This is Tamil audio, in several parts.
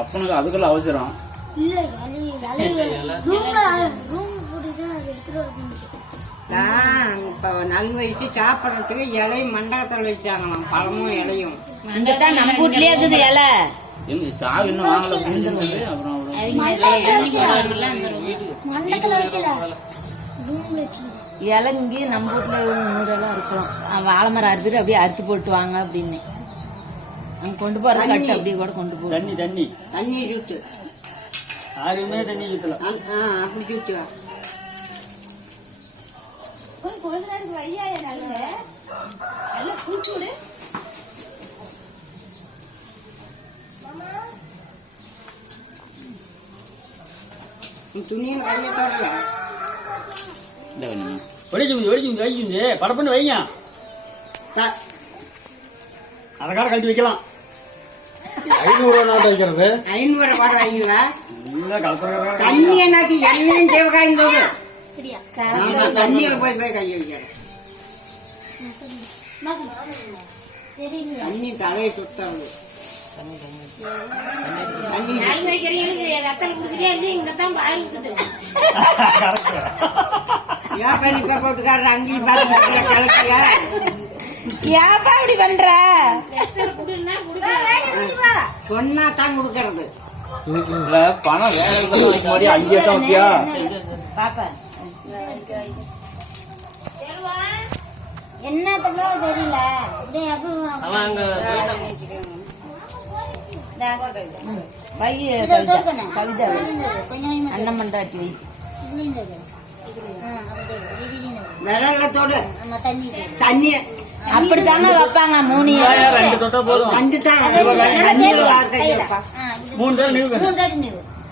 அப்பனுக்கு அதுக்குள்ள அவசரம் நல் வச்சு சாப்பிடறதுக்கு இலை மண்டகத்தில் வச்சாங்களாம், பழமும் இலையும். நம்ம வீட்லயே இருக்குது இலை. சாவி இன்னும் வாங்கல. அப்புறம் இலங்கி நம்ம வீட்டுல 100 இலை இருக்கலாம். வாழை மரம் அறுத்துட்டு அப்படியே அறுத்து போட்டு வாங்க அப்படின்னு அங்க கொண்டு போறது கட்டு அப்படியே கூட கொண்டு போ. தண்ணி தண்ணி தண்ணி சுட்டு யாருமே தண்ணி ஊத்தலாம். அப்படி சுட்டுவா. துணியை கையை தொடல ஒடிச்சு படப்பண்ணு வைங்க. அழகாக கழட்டி வைக்கலாம். 500 நோட்டு வைக்கிறது. 500 கூட வைங்களா? தண்ணி என்னாச்சு எண்ணெயும் தேவகாயும் தோடு தண்ணியில போய் போய் கையை வைக்கிறேன். தண்ணி தலையை சுத்தறது. போட்டுக்காரர் அங்கேயும் கிளச்சியா ஏப்பா அப்படி பண்ற? சொன்னா தான் கொடுக்கறது. பணம் வேற அங்கேயே தான் வச்சியா பாப்பா என்ன தெரியல. கவிதா அண்ணன் மண்டாட்டி விரலத்தோடு தண்ணி அப்படித்தானே வைப்பாங்க. 3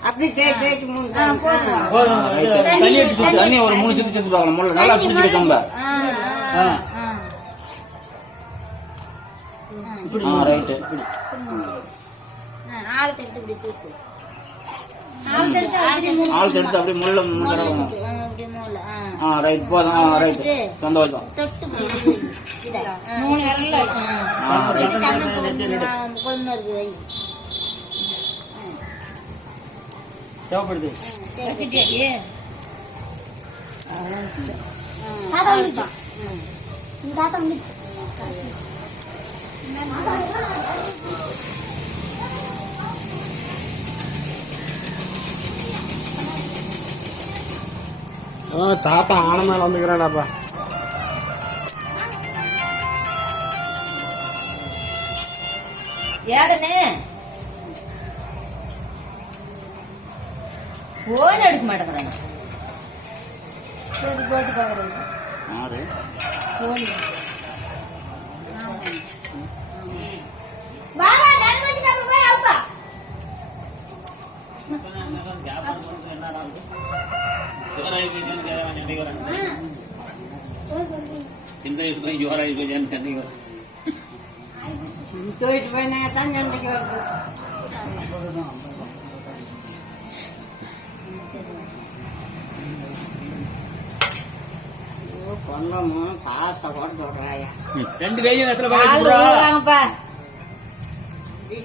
அப்படி சேர்த்து 3 தண்ணி ஒரு 3 சுத்தி சுத்தி பார்க்கலாம். முள்ள நல்லா பிடிச்சிருக்கோம். ஆழ்த்தெடுத்து அப்படியே முள்ள ரைட் போதும். ரைட் சந்தோஷம். தேவைப்படுது. தாத்தா ஆன மேல வந்துக்கிறாடாப்பா. யாருன்னு போன் எடுக்க மாட்டேங்கிறாங்க. சரி போட்டு பாக்குறேன். தூக்கிட்டு போயினாங்க தான் சண்டைக்கு வருது. பொங்கமும் பாத்த கூட சொல்றாயா. 2 கையும்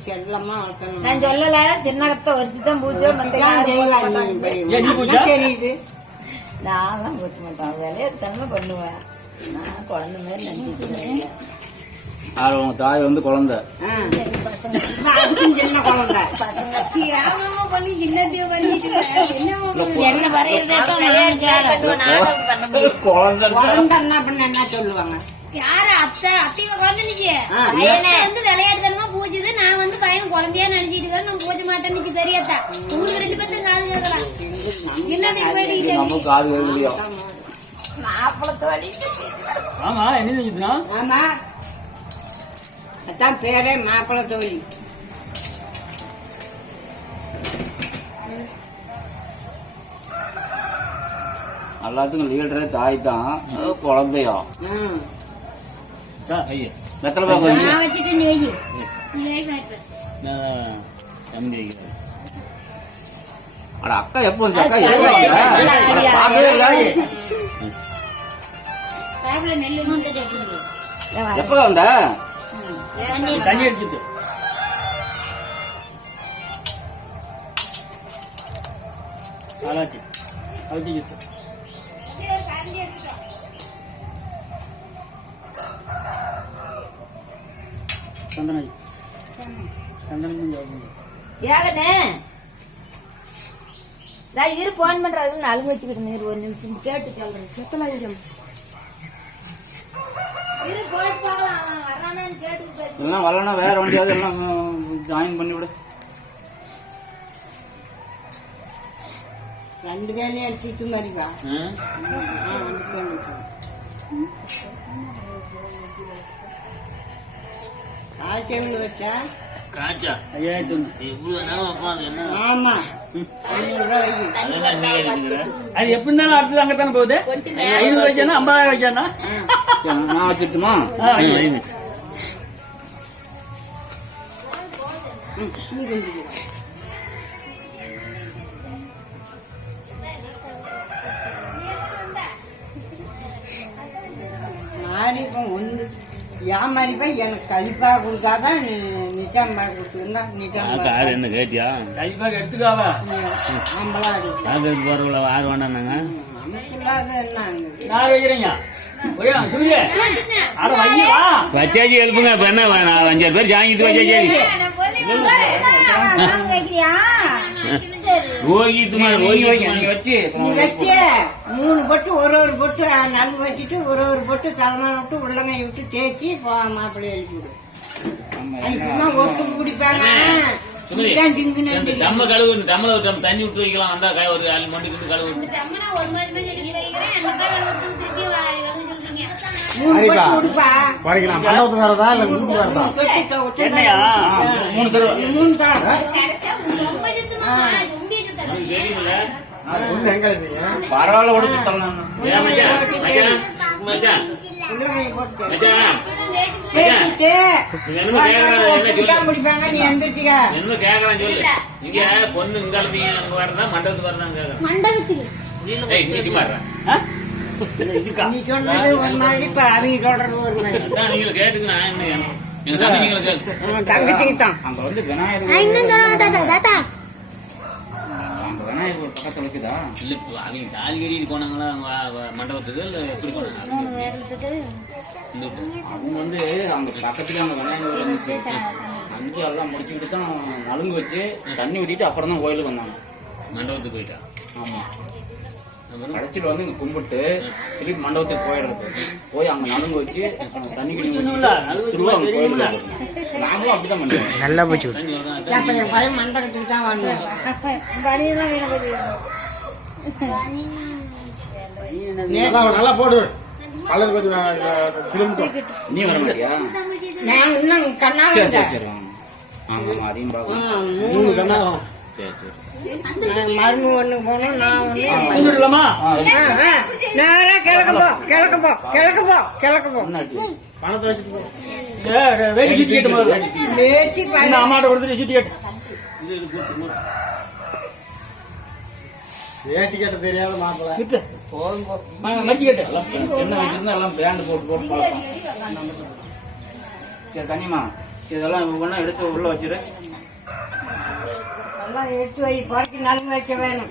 செல்லமா வளர்க்கணும். நான் சொல்லல. சின்ன கத்த ஒருத்தான் பூஜை தெரியுது. நான் பூச்ச மாட்டேன். வேலையை எடுத்தாலுமே பண்ணுவேன். நான் குழந்தை மாதிரி நினைச்சிட்டு உங்க தாய் வந்து குழந்தை. சின்ன குழந்தை குழந்தை என்ன சொல்லுவாங்க. யாரு அத்தை அத்தைங்க குழந்தைச்சு வந்து விளையாடுதனமா பூஜுது. நான் வந்து பையன் குழந்தையா நினைச்சிட்டு இருக்கேன். நான் பூஜை மாட்டேன்னு பெரியத்தா. உங்களுக்கு 2 பேருக்கு காது கேட்கலாம். என்னத்துக்கு போயிட்டு ஆமா என்ன செஞ்சுனா? ஆமா அதான் பேரே மாப்பிள்ளை தோழி. எல்லாத்துக்கும் லீடரே தாய் தான். குழந்தையா வெத்தலை பாக்க வச்சுட்டு நீ வை. அட அக்கா எப்போ வந்து அக்கா எப்போ வந்த? பார்க்கவே இல்லை. எப்போ வந்த? தண்ணி அடிச்சிட்டு ஏகனே நான் இரு போன் பண்றது அழுகு வச்சுக்கிட்டு நீர் ஒரு நிமிஷம் கேட்டு சொல்றேன் சுத்தலாம் இரு போய் போகலாம் வரானான்னு கேட்டு எல்லாம் வரலன்னா வேற வண்டியாவது எல்லாம் ஜாயின் பண்ணி விடு. 2 வேலையும் அடிச்சுட்டு மாதிரிப்பா. காய்ச்சல் வச்சா காய்ச்சா ஐயா ஆமா 500 ரூபாய் அது எப்படி இருந்தாலும் அடுத்தது அங்கத்தானே போகுது. 500 வச்சானா 50,000 வச்சானா நான் வச்சுட்டுமா? மாறிப்பா ஒண்ணு ஏமாறிப்பா எனக்கு கழிப்பா கொடுத்தாதான் நிஜாம்பா கொடுத்துருந்தா நிஜாம்பா என்ன கேட்டியா? கண்டிப்பாக எடுத்துக்காவா ஆம்பளாடி போறவங்கள யார் வேண்டாங்க அமைச்சில்லாத என்ன யார் வைக்கிறீங்க? வச்சாச்சி எழுப்புங்க. இப்ப என்ன 5 பேர் ஜாங்கிட்டு வச்சாச்சி வச்சு நீ வச்சு 3 பொட்டு ஒரு பொட்டு நலுங்கு வச்சுட்டு ஒரு பொட்டு தலைமையில விட்டு உள்ளங்கை விட்டு தேய்ச்சி மாப்பிள்ளை எழுப்பி விடு. இப்பமா ஒத்து குடிப்பாங்க நம்ம கழுவு நம்மள தண்ணி விட்டு வைக்கலாம். அந்த ஒரு 2 மணிக்கு கழுவு 3 பொட்டு விடுப்பா. குறைக்கலாம். மண்டபத்துக்கு வரதா இல்ல வீட்டுக்கு வரதா? என்னையா 3 தடவை 3 தான் ஒண்ணு எங்க இருப்பீங்க? பரவாயில்ல உடச்சு தரலாம். உள்ளங்கை போட்டு என்ன குடிப்பாங்க. நீ எந்திரிச்சிக்க கேக்குறான் சொல்லு. இங்க பொண்ணு இங்க வரதா மண்டபத்துக்கு வரதான் கேக்குறேன். நீ சொன்னது ஒரு மாதிரி இப்ப அவங்க சொல்றது ஒரு மாதிரி. நீங்க கேட்டுக்கா எங்க தம்பிங்களை கேட்டு தங்கச்சிக்கு தான் அங்க வந்து விநாயகர் அந்த விநாயகர் பக்கத்துல இருக்குதா? இல்ல அவங்க தாலி கட்டிட்டு போனாங்களா மண்டபத்துக்கு இல்ல எப்படி போனாங்க? அவங்க வந்து அங்க பக்கத்துல அந்த விநாயகர் இருந்துச்சு. அங்கே எல்லாம் முடிச்சுக்கிட்டு தான் நலுங்கு வச்சு தண்ணி ஊத்திட்டு அப்புறம் தான் கோயிலுக்கு வந்தாங்க. மண்டபத்துக்கு போயிட்டா? ஆமா. கடைச்சிட்டு வந்து இங்க கும்பிட்டு திருப்பி மண்டபத்துக்கு போயிடுறது. போய் அங்க நலுங்கு வச்சு தண்ணி கிணி திருவாங்க கோயிலுக்கு. நாமளும் அப்படிதான் பண்ணுவோம். நல்லா போச்சு. என் பையன் மண்டபத்துக்கு தான் வாங்குவேன். நல்லா போடு. கலர் கொஞ்சம் திரும்ப. நீ வர மாட்டியா? நான் இன்னும் கண்ணாடி சரி வாங்க. ஆமா அதையும் பார்க்கலாம். 3 கண்ணாகும். சரி மருந்து ஒண்ணு போகணும். நான் ஒண்ணு கும்பிடலாமா? நேரா கிழக்கு போ பணத்தை வச்சுட்டு போ. வேட்டி சீட்டு கேட்டு வேட்டி பாரு. அம்மாட்ட கொடுத்துட்டு சீட்டு கேட்டு வேட்டி கட்ட தெரியாத மாப்பிள்ள. மச்சி கேட்டு சின்ன வயசுல எல்லாம் பேண்ட் போட்டு பழக்கம். சரி தண்ணிமா இதெல்லாம் ஒவ்வொன்றா எடுத்து உள்ள வச்சிரு. எல்லாம் எடுத்து வை. பறக்கி நலுங்கு வைக்க வேணும்.